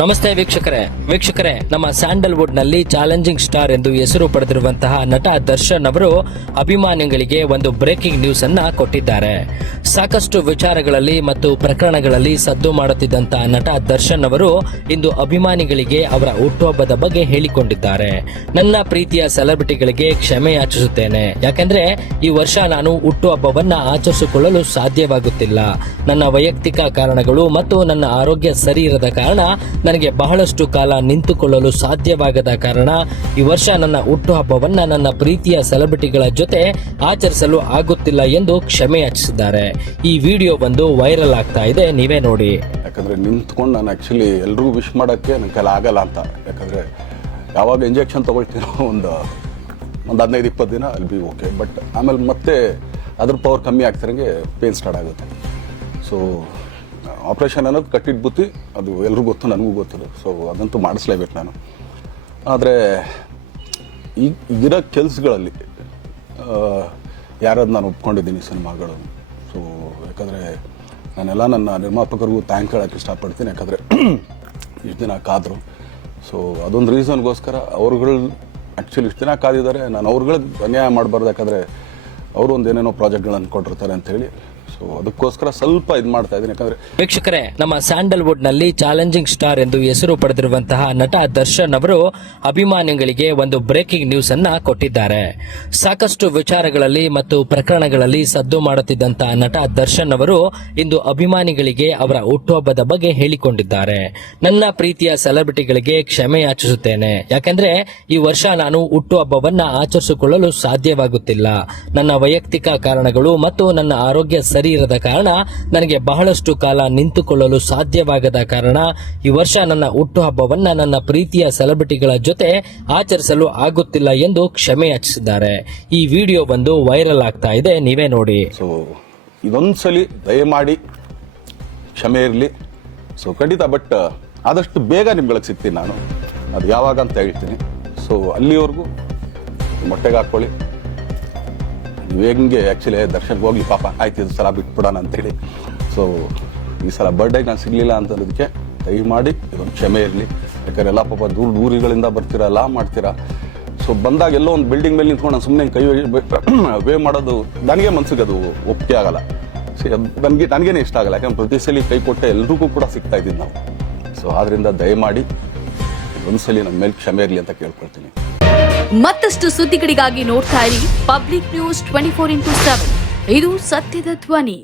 ನಮಸ್ತೆ ವೀಕ್ಷಕರೇ ನಮ್ಮ ಸ್ಯಾಂಡಲ್ವುಡ್ ನಲ್ಲಿ ಚಾಲೆಂಜಿಂಗ್ ಸ್ಟಾರ್ ಎಂದು ಹೆಸರು ಪಡೆದಿರುವಂತಹ ನಟ ದರ್ಶನ್ ಅವರು ಅಭಿಮಾನಿಗಳಿಗೆ ಒಂದು ಬ್ರೇಕಿಂಗ್ ನ್ಯೂಸ್ ಅನ್ನ ಕೊಟ್ಟಿದ್ದಾರೆ. ಸಾಕಷ್ಟು ವಿಚಾರಗಳಲ್ಲಿ ಮತ್ತು ಪ್ರಕರಣಗಳಲ್ಲಿ ಸದ್ದು ಮಾಡುತ್ತಿದ್ದಂತಹ ನಟ ದರ್ಶನ್ ಅವರು ಇಂದು ಅಭಿಮಾನಿಗಳಿಗೆ ಅವರ ಹುಟ್ಟುಹಬ್ಬದ ಬಗ್ಗೆ ಹೇಳಿಕೊಂಡಿದ್ದಾರೆ. ನನ್ನ ಪ್ರೀತಿಯ ಸೆಲೆಬ್ರಿಟಿಗಳಿಗೆ ಕ್ಷಮೆ ಯಾಚಿಸುತ್ತೇನೆ, ಯಾಕೆಂದ್ರೆ ಈ ವರ್ಷ ನಾನು ಹುಟ್ಟುಹಬ್ಬವನ್ನ ಆಚರಿಸಿಕೊಳ್ಳಲು ಸಾಧ್ಯವಾಗುತ್ತಿಲ್ಲ. ನನ್ನ ವೈಯಕ್ತಿಕ ಕಾರಣಗಳು ಮತ್ತು ನನ್ನ ಆರೋಗ್ಯ ಸರಿ ಇರದ ಕಾರಣ ನನಗೆ ಬಹಳಷ್ಟು ಕಾಲ ನಿಂತುಕೊಳ್ಳಲು ಸಾಧ್ಯವಾಗದ ಕಾರಣ ಈ ವರ್ಷ ನನ್ನ ಹುಟ್ಟುಹಬ್ಬವನ್ನ ನನ್ನ ಪ್ರೀತಿಯ ಸೆಲೆಬ್ರಿಟಿಗಳ ಜೊತೆ ಆಚರಿಸಲು ಆಗುತ್ತಿಲ್ಲ ಎಂದು ಕ್ಷಮೆ ಯಾಚಿಸಿದ್ದಾರೆ. ಈ ವಿಡಿಯೋ ಬಂದು ವೈರಲ್ ಆಗ್ತಾ ಇದೆ, ನೀವೇ ನೋಡಿ. ಯಾಕಂದ್ರೆ ನಿಂತ್ಕೊಂಡು ನಾನು ಆಕ್ಚುಲಿ ಎಲ್ರಿಗೂ ವಿಶ್ ಮಾಡೋಕ್ಕೆ ನನ್ನ ಕೈಲಿ ಆಗಲ್ಲ ಅಂತ. ಯಾಕಂದ್ರೆ ಯಾವಾಗ ಇಂಜೆಕ್ಷನ್ ತಗೊಳ್ತೀನೋ ಒಂದು 15-20 ದಿನ ಅಲ್ಲಿ ಬಿ ಓಕೆ, ಬಟ್ ಆಮೇಲೆ ಮತ್ತೆ ಅದ್ರ ಪವರ್ ಕಮ್ಮಿ ಆಗ್ತಿರಂಗೆ ಪೇನ್ ಸ್ಟಾರ್ಟ್ ಆಗುತ್ತೆ. ಸೊ ಆಪ್ರೇಷನ್ ಅನ್ನೋದು ಕಟ್ಟಿಟ್ಟು ಬುತ್ತಿ, ಅದು ಎಲ್ರಿಗೂ ಗೊತ್ತು, ನನಗೂ ಗೊತ್ತಿಲ್ಲ. ಸೊ ಅದಂತೂ ಮಾಡಿಸ್ಲೇಬೇಕು ನಾನು. ಆದರೆ ಈಗಿರೋ ಕೆಲಸಗಳಲ್ಲಿ ಯಾರಾದ್ರು ನಾನು ಒಪ್ಕೊಂಡಿದ್ದೀನಿ ಸಿನಿಮಾಗಳು. ಸೊ ಯಾಕಂದರೆ ನಾನೆಲ್ಲ ನನ್ನ ನಿರ್ಮಾಪಕರಿಗೂ ಥ್ಯಾಂಕ್ ಹೇಳೋಕ್ಕೆ ಇಷ್ಟಪಡ್ತೀನಿ. ಯಾಕಂದರೆ ಇಷ್ಟು ದಿನ ಕಾದರು. ಸೊ ಅದೊಂದು ರೀಸನ್ಗೋಸ್ಕರ ಅವ್ರುಗಳು ಆ್ಯಕ್ಚುಲಿ ಇಷ್ಟು ದಿನ ಕಾದಿದ್ದಾರೆ. ನಾನು ಅವ್ರುಗಳಿಗೆ ಅನ್ಯಾಯ ಮಾಡಬಾರ್ದು, ಯಾಕಂದರೆ ಅವರು ಒಂದು ಏನೇನೋ ಪ್ರಾಜೆಕ್ಟ್ಗಳನ್ನು ಕೊಟ್ಟಿರ್ತಾರೆ ಅಂತೇಳಿ. ಸೊ ಅದಕ್ಕೋಸ್ಕರ ಸ್ವಲ್ಪ ಇದು ಮಾಡ್ತಾ ಇದ್ದೀನಿ. ಯಾಕಂದ್ರೆ ವೀಕ್ಷಕರೇ, ನಮ್ಮ ಸ್ಯಾಂಡಲ್ವುಡ್ ನಲ್ಲಿ ಚಾಲೆಂಜಿಂಗ್ ಸ್ಟಾರ್ ಎಂದು ಹೆಸರು ಪಡೆದಿರುವಂತಹ ನಟ ದರ್ಶನ್ ಅವರು ಅಭಿಮಾನಿಗಳಿಗೆ ಒಂದು ಬ್ರೇಕಿಂಗ್ ನ್ಯೂಸ್ ಅನ್ನ ಕೊಟ್ಟಿದ್ದಾರೆ. ಸಾಕಷ್ಟು ವಿಚಾರಗಳಲ್ಲಿ ಮತ್ತು ಪ್ರಕರಣಗಳಲ್ಲಿ ಸದ್ದು ಮಾಡುತ್ತಿದ್ದಂತಹ ನಟ ದರ್ಶನ್ ಅವರು ಇಂದು ಅಭಿಮಾನಿಗಳಿಗೆ ಅವರ ಹುಟ್ಟುಹಬ್ಬದ ಬಗ್ಗೆ ಹೇಳಿಕೊಂಡಿದ್ದಾರೆ. ನನ್ನ ಪ್ರೀತಿಯ ಸೆಲೆಬ್ರಿಟಿಗಳಿಗೆ ಕ್ಷಮೆ ಯಾಚಿಸುತ್ತೇನೆ, ಯಾಕೆಂದ್ರೆ ಈ ವರ್ಷ ನಾನು ಹುಟ್ಟುಹಬ್ಬವನ್ನ ಆಚರಿಸಿಕೊಳ್ಳಲು ಸಾಧ್ಯವಾಗುತ್ತಿಲ್ಲ. ನನ್ನ ವೈಯಕ್ತಿಕ ಕಾರಣಗಳು ಮತ್ತು ನನ್ನ ಆರೋಗ್ಯ ಸರಿ ಇರದ ಕಾರಣ ನನಗೆ ಬಹಳಷ್ಟು ಕಾಲ ನಿಂತುಕೊಳ್ಳಲು ಸಾಧ್ಯವಾಗದ ಕಾರಣ ಈ ವರ್ಷ ನನ್ನ ಹುಟ್ಟುಹಬ್ಬವನ್ನ ನನ್ನ ಪ್ರೀತಿಯ ಸೆಲೆಬ್ರಿಟಿಗಳ ಜೊತೆ ಆಚರಿಸಲು ಆಗುತ್ತಿಲ್ಲ ಎಂದು ಕ್ಷಮೆ ಯಾಚಿಸಿದ್ದಾರೆ. ಈ ವಿಡಿಯೋ ಬಂದು ವೈರಲ್ ಆಗ್ತಾ ಇದೆ, ನೀವೇ ನೋಡಿ. ಸೊ ಇದೊಂದ್ಸಲಿ ದಯಮಾಡಿ ಕ್ಷಮೆ ಇರಲಿ. ಸೊ ಖಂಡಿತ, ಬಟ್ ಆದಷ್ಟು ಬೇಗ ನಿಮ್ಗಳಿಗೆ ಸಿಗ್ತೀನಿ ನಾನು. ಅದು ಯಾವಾಗ ಅಂತ ಹೇಳ್ತೀನಿ. ಸೊ ಅಲ್ಲಿವರೆಗೂ ಮೊಟ್ಟೆಗೆ ಹಾಕ್ಕೊಳ್ಳಿ. ನೀವು ಹೆಂಗೆ ಆ್ಯಕ್ಚುಲಿ ದರ್ಶನ್ಗೆ ಹೋಗ್ಲಿ ಪಾಪ, ಆಯ್ತು ಇದು ಸಲ ಬಿಟ್ಬಿಡೋಣ ಅಂತೇಳಿ. ಸೊ ಈ ಸಲ ಬರ್ಡೇಗೆ ನಾನು ಸಿಗಲಿಲ್ಲ ಅಂತಂದಕ್ಕೆ ದಯಮಾಡಿ ಇದೊಂದು ಕ್ಷಮೆ ಇರಲಿ. ಯಾಕಂದ್ರೆ ಎಲ್ಲ ಪಾಪ ದೂರಗಳಿಂದ ಬರ್ತೀರಾ, ಎಲ್ಲ ಮಾಡ್ತೀರಾ. ಸೊ ಬಂದಾಗ ಎಲ್ಲೋ ಒಂದು ಬಿಲ್ಡಿಂಗ್ ಮೇಲೆ ನಿಂತ್ಕೊಂಡು ನಾನು ಸುಮ್ಮನೆ ಕೈ ವೇ ಮಾಡೋದು ನನಗೆ ಮನ್ಸಿಗೆ ಅದು ಒಪ್ಪಿಗೆ ಆಗಲ್ಲ. ಸೊ ಅದು ನನಗೇನೆ ಇಷ್ಟ ಆಗಲ್ಲ. ಯಾಕಂದ್ರೆ ಪ್ರತಿ ಸಲ ಕೈ ಕೊಟ್ಟೆ ಎಲ್ರಿಗೂ ಕೂಡ ಸಿಗ್ತಾ ಇದ್ದೀವಿ ನಾವು. ಸೊ ಆದ್ದರಿಂದ ದಯಮಾಡಿ ಒಂದ್ಸಲಿ ನನ್ನ ಮೇಲೆ ಕ್ಷಮೆ ಇರಲಿ ಅಂತ ಕೇಳ್ಕೊಳ್ತೀನಿ. ಮತ್ತಷ್ಟು ಸುದ್ದಿಗಳಿಗಾಗಿ ನೋಡ್ತಾ ಇರಿ ಪಬ್ಲಿಕ್ ನ್ಯೂಸ್ 24x7. ಇದು ಸತ್ಯದ ಧ್ವನಿ.